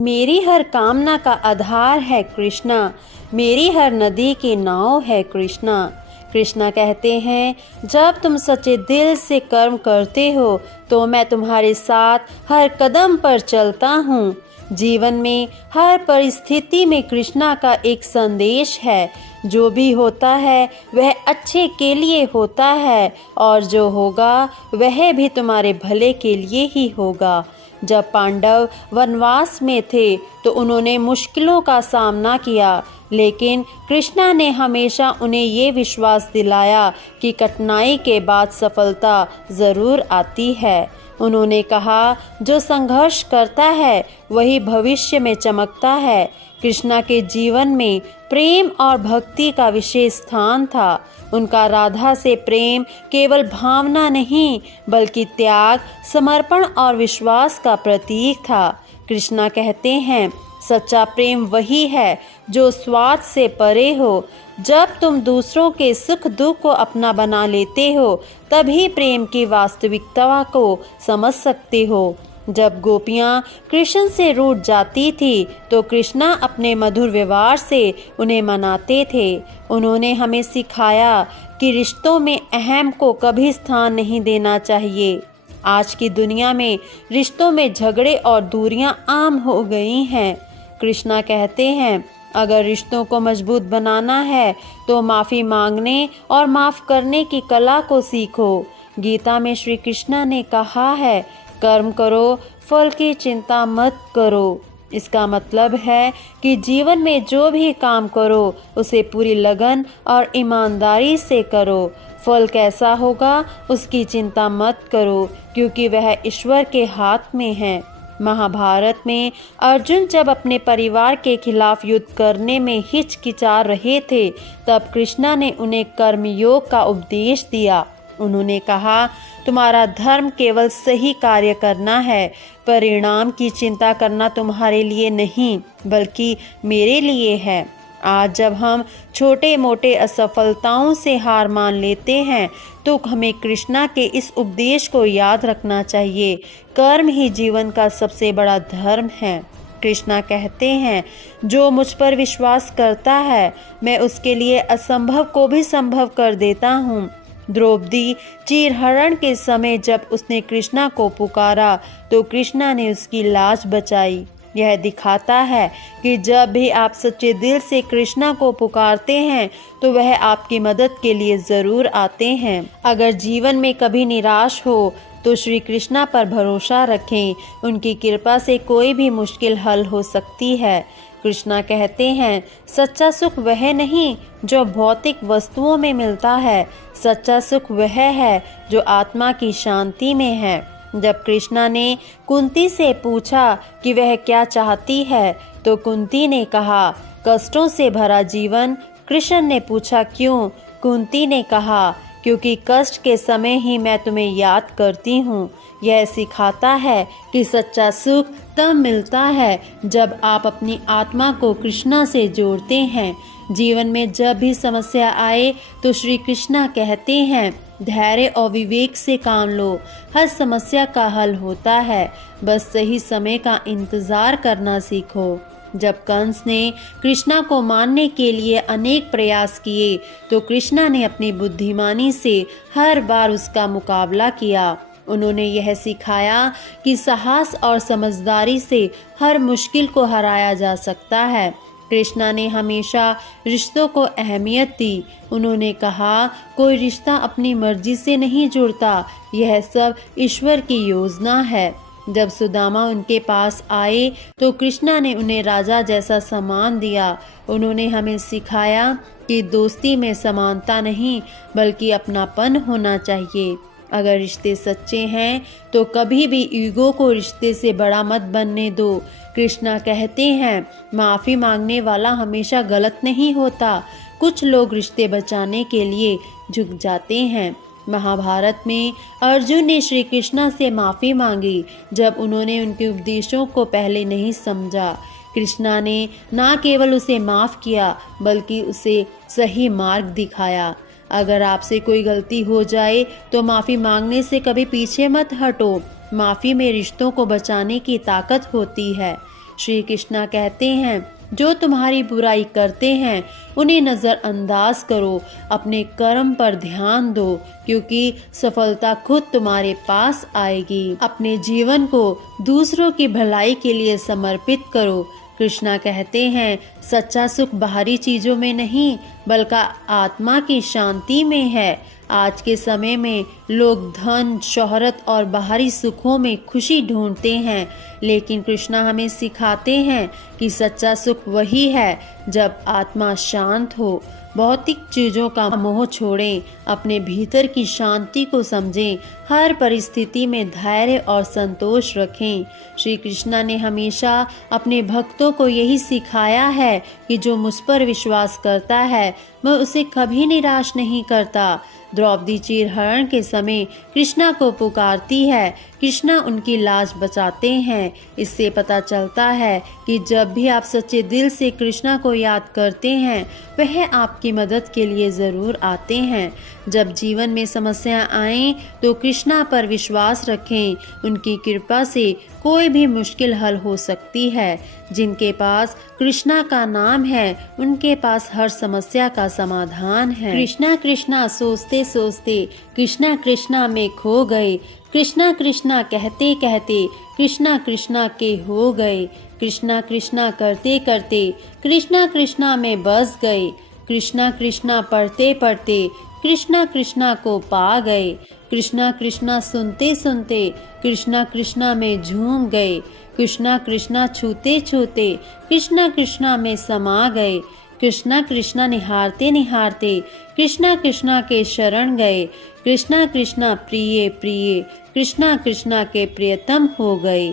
मेरी हर कामना का आधार है कृष्णा, मेरी हर नदी की नाव है कृष्णा। कृष्णा कहते हैं, जब तुम सच्चे दिल से कर्म करते हो तो मैं तुम्हारे साथ हर कदम पर चलता हूँ। जीवन में हर परिस्थिति में कृष्णा का एक संदेश है, जो भी होता है वह अच्छे के लिए होता है और जो होगा वह भी तुम्हारे भले के लिए ही होगा। जब पांडव वनवास में थे तो उन्होंने मुश्किलों का सामना किया, लेकिन कृष्णा ने हमेशा उन्हें ये विश्वास दिलाया कि कठिनाई के बाद सफलता ज़रूर आती है। उन्होंने कहा, जो संघर्ष करता है वही भविष्य में चमकता है। कृष्णा के जीवन में प्रेम और भक्ति का विशेष स्थान था। उनका राधा से प्रेम केवल भावना नहीं बल्कि त्याग, समर्पण और विश्वास का प्रतीक था। कृष्णा कहते हैं, सच्चा प्रेम वही है जो स्वार्थ से परे हो। जब तुम दूसरों के सुख दुख को अपना बना लेते हो तभी प्रेम की वास्तविकता को समझ सकते हो। जब गोपियाँ कृष्ण से रूठ जाती थी तो कृष्णा अपने मधुर व्यवहार से उन्हें मनाते थे। उन्होंने हमें सिखाया कि रिश्तों में अहम को कभी स्थान नहीं देना चाहिए। आज की दुनिया में रिश्तों में झगड़े और दूरियां आम हो गई हैं। कृष्णा कहते हैं, अगर रिश्तों को मजबूत बनाना है तो माफ़ी मांगने और माफ़ करने की कला को सीखो। गीता में श्री कृष्णा ने कहा है, कर्म करो, फल की चिंता मत करो। इसका मतलब है कि जीवन में जो भी काम करो उसे पूरी लगन और ईमानदारी से करो। फल कैसा होगा उसकी चिंता मत करो, क्योंकि वह ईश्वर के हाथ में है। महाभारत में अर्जुन जब अपने परिवार के खिलाफ युद्ध करने में हिचकिचा रहे थे तब कृष्णा ने उन्हें कर्मयोग का उपदेश दिया। उन्होंने कहा, तुम्हारा धर्म केवल सही कार्य करना है, परिणाम की चिंता करना तुम्हारे लिए नहीं बल्कि मेरे लिए है। आज जब हम छोटे मोटे असफलताओं से हार मान लेते हैं तो हमें कृष्णा के इस उपदेश को याद रखना चाहिए। कर्म ही जीवन का सबसे बड़ा धर्म है। कृष्णा कहते हैं, जो मुझ पर विश्वास करता है मैं उसके लिए असंभव को भी संभव कर देता हूँ। द्रौपदी चीरहरण के समय जब उसने कृष्णा को पुकारा तो कृष्णा ने उसकी लाज बचाई। यह दिखाता है कि जब भी आप सच्चे दिल से कृष्णा को पुकारते हैं तो वह आपकी मदद के लिए ज़रूर आते हैं। अगर जीवन में कभी निराश हो तो श्री कृष्णा पर भरोसा रखें, उनकी कृपा से कोई भी मुश्किल हल हो सकती है। कृष्णा कहते हैं, सच्चा सुख वह नहीं जो भौतिक वस्तुओं में मिलता है, सच्चा सुख वह है जो आत्मा की शांति में है। जब कृष्णा ने कुंती से पूछा कि वह क्या चाहती है तो कुंती ने कहा, कष्टों से भरा जीवन। कृष्ण ने पूछा, क्यों? कुंती ने कहा, क्योंकि कष्ट के समय ही मैं तुम्हें याद करती हूँ। यह सिखाता है कि सच्चा सुख तब मिलता है जब आप अपनी आत्मा को कृष्णा से जोड़ते हैं। जीवन में जब भी समस्या आए तो श्री कृष्णा कहते हैं, धैर्य और विवेक से काम लो, हर समस्या का हल होता है, बस सही समय का इंतज़ार करना सीखो। जब कंस ने कृष्णा को मारने के लिए अनेक प्रयास किए तो कृष्णा ने अपनी बुद्धिमानी से हर बार उसका मुकाबला किया। उन्होंने यह सिखाया कि साहस और समझदारी से हर मुश्किल को हराया जा सकता है। कृष्णा ने हमेशा रिश्तों को अहमियत दी। उन्होंने कहा, कोई रिश्ता अपनी मर्जी से नहीं जुड़ता, यह सब ईश्वर की योजना है। जब सुदामा उनके पास आए तो कृष्णा ने उन्हें राजा जैसा सम्मान दिया। उन्होंने हमें सिखाया कि दोस्ती में समानता नहीं बल्कि अपनापन होना चाहिए। अगर रिश्ते सच्चे हैं तो कभी भी ईगो को रिश्ते से बड़ा मत बनने दो। कृष्णा कहते हैं, माफ़ी मांगने वाला हमेशा गलत नहीं होता, कुछ लोग रिश्ते बचाने के लिए झुक जाते हैं। महाभारत में अर्जुन ने श्री कृष्णा से माफ़ी मांगी जब उन्होंने उनके उपदेशों को पहले नहीं समझा। कृष्णा ने न केवल उसे माफ़ किया बल्कि उसे सही मार्ग दिखाया। अगर आपसे कोई गलती हो जाए तो माफ़ी मांगने से कभी पीछे मत हटो। माफ़ी में रिश्तों को बचाने की ताकत होती है। श्री कृष्णा कहते हैं, जो तुम्हारी बुराई करते हैं उन्हें नज़रअंदाज करो, अपने कर्म पर ध्यान दो, क्योंकि सफलता खुद तुम्हारे पास आएगी। अपने जीवन को दूसरों की भलाई के लिए समर्पित करो। कृष्णा कहते हैं, सच्चा सुख बाहरी चीज़ों में नहीं बल्कि आत्मा की शांति में है। आज के समय में लोग धन, शोहरत और बाहरी सुखों में खुशी ढूंढते हैं, लेकिन कृष्णा हमें सिखाते हैं कि सच्चा सुख वही है जब आत्मा शांत हो। भौतिक चीज़ों का मोह छोड़ें, अपने भीतर की शांति को समझें, हर परिस्थिति में धैर्य और संतोष रखें। श्री कृष्णा ने हमेशा अपने भक्तों को यही सिखाया है कि जो मुझ पर विश्वास करता है मैं उसे कभी निराश नहीं करता। द्रौपदी चीरहरण के समय कृष्णा को पुकारती है, कृष्णा उनकी लाज बचाते हैं। इससे पता चलता है कि जब भी आप सच्चे दिल से कृष्णा को याद करते हैं वह आपकी मदद के लिए ज़रूर आते हैं। जब जीवन में समस्या आए तो कृष्णा पर विश्वास रखें, उनकी कृपा से कोई भी मुश्किल हल हो सकती है। जिनके पास कृष्णा का नाम है उनके पास हर समस्या का समाधान है। कृष्णा कृष्णा सोचते सोचते कृष्णा कृष्णा में खो गए, कृष्णा कृष्णा कहते कहते कृष्णा कृष्णा के हो गए, कृष्णा कृष्णा करते करते कृष्णा कृष्णा में बस गए, कृष्णा कृष्णा पढ़ते पढ़ते कृष्णा कृष्णा को पा गए, कृष्णा कृष्णा सुनते सुनते कृष्णा कृष्णा में झूम गए, कृष्णा कृष्णा छूते छूते कृष्णा कृष्णा में समा गए, कृष्णा कृष्णा निहारते निहारते कृष्णा कृष्णा के शरण गए, कृष्णा कृष्णा प्रिय प्रिय कृष्णा कृष्णा के प्रियतम हो गए।